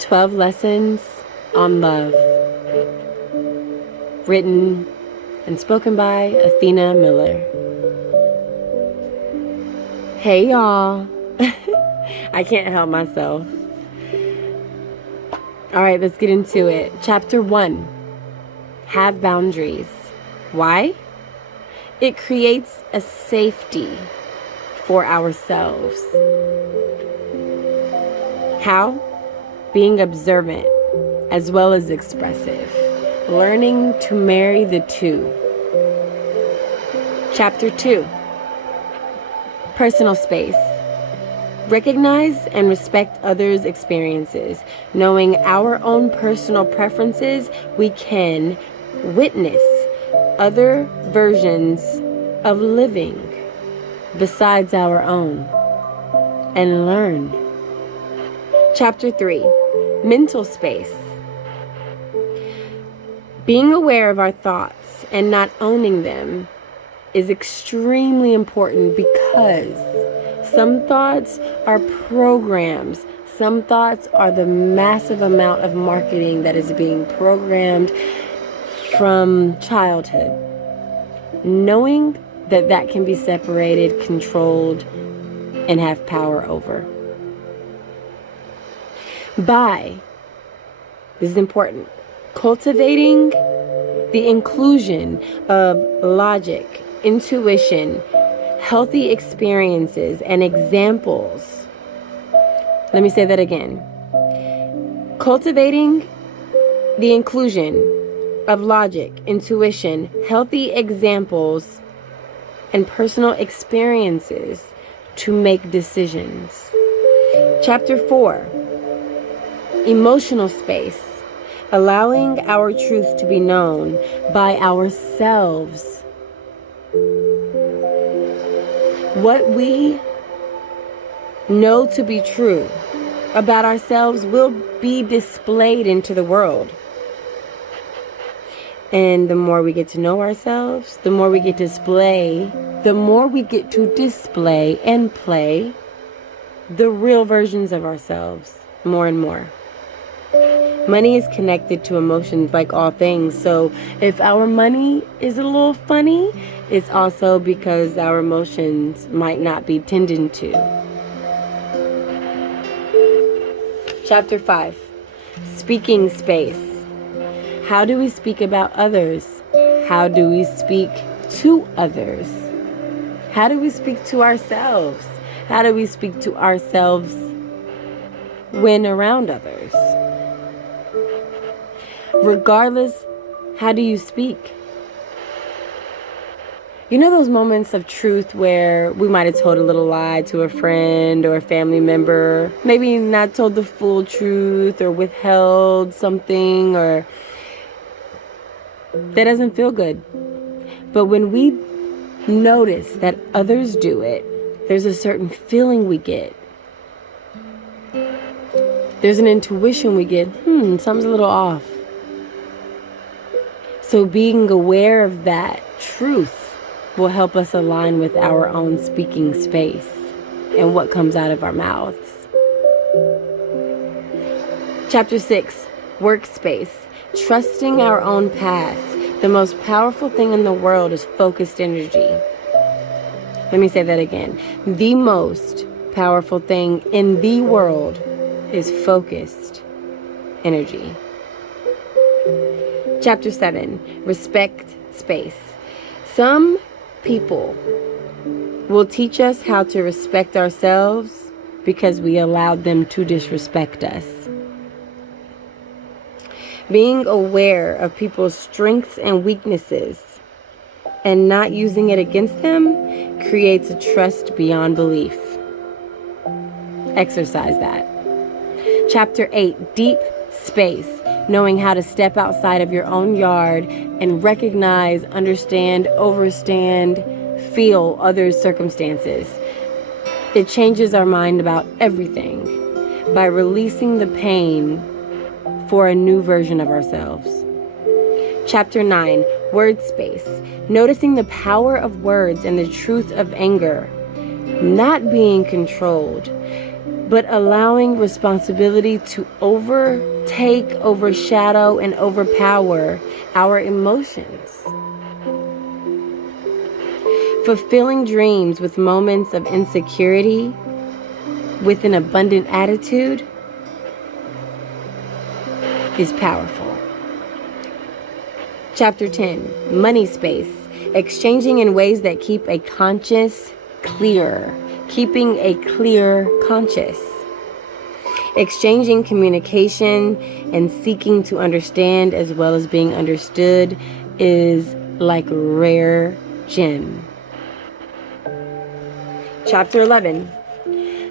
12 Lessons on Love. Written and spoken by Athina Miller. Hey y'all. I can't help myself. Alright, let's get into it. Chapter 1. Have boundaries. Why? It creates a safety for ourselves. How? Being observant as well as expressive. Learning to marry the two. Chapter 2. Personal space. Recognize and respect others' experiences. Knowing our own personal preferences, we can witness other versions of living besides our own and learn. Chapter 3. Mental space. Being aware of our thoughts and not owning them is extremely important because some thoughts are programs. Some thoughts are the massive amount of marketing that is being programmed from childhood. Knowing that that can be separated, controlled, and have power over. By, this is important, cultivating the inclusion of logic, intuition, healthy experiences, and examples. Let me say that again. Cultivating the inclusion of logic, intuition, healthy examples, and personal experiences to make decisions. Chapter 4. Emotional space. Allowing our truth to be known by ourselves. What we know to be true about ourselves will be displayed into the world. And the more we get to know ourselves, the more we get to display and play the real versions of ourselves more and more. Money is connected to emotions like all things. So if our money is a little funny, it's also because our emotions might not be tended to. Chapter 5. Speaking space. How do we speak about others? How do we speak to others? How do we speak to ourselves? How do we speak to ourselves when around others? Regardless, how do you speak? You know those moments of truth where we might have told a little lie to a friend or a family member, maybe not told the full truth or withheld something, or that doesn't feel good. But when we notice that others do it, there's a certain feeling we get. There's an intuition we get, something's a little off. So being aware of that truth will help us align with our own speaking space and what comes out of our mouths. Chapter 6, Workspace. Trusting our own path. The most powerful thing in the world is focused energy. Let me say that again. The most powerful thing in the world is focused energy. Chapter 7, Respect space. Some people will teach us how to respect ourselves because we allowed them to disrespect us. Being aware of people's strengths and weaknesses and not using it against them creates a trust beyond belief. Exercise that. Chapter 8, Deep space. Knowing how to step outside of your own yard and recognize, understand, overstand, feel others' circumstances. It changes our mind about everything by releasing the pain for a new version of ourselves. Chapter 9, Word space. Noticing the power of words and the truth of anger. Not being controlled. but allowing responsibility to overtake, overshadow, and overpower our emotions. Fulfilling dreams with moments of insecurity with an abundant attitude is powerful. Chapter 10, Money Space. Exchanging in ways that keep a conscience clear. Keeping a clear conscience. Exchanging communication and seeking to understand as well as being understood is like rare gem. Chapter 11,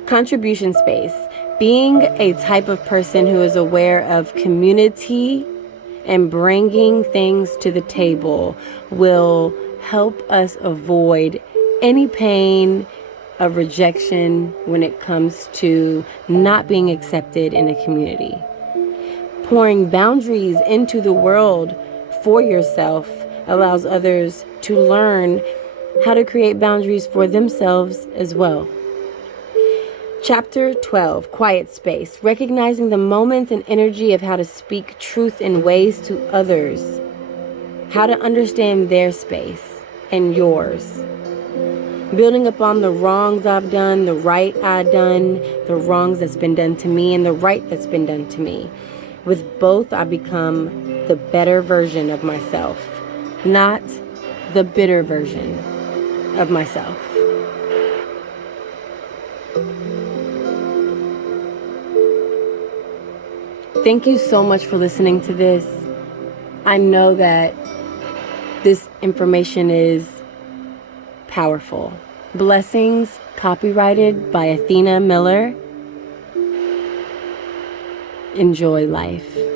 Contribution Space. Being a type of person who is aware of community and bringing things to the table will help us avoid any pain of rejection when it comes to not being accepted in a community. Pouring boundaries into the world for yourself allows others to learn how to create boundaries for themselves as well. Chapter 12, Quiet Space. Recognizing the moments and energy of how to speak truth in ways to others. How to understand their space and yours. Building upon the wrongs I've done, the right I've done, the wrongs that's been done to me, and the right that's been done to me. With both, I become the better version of myself, not the bitter version of myself. Thank you so much for listening to this. I know that this information is powerful. Blessings, copyrighted by Athina Miller. Enjoy life.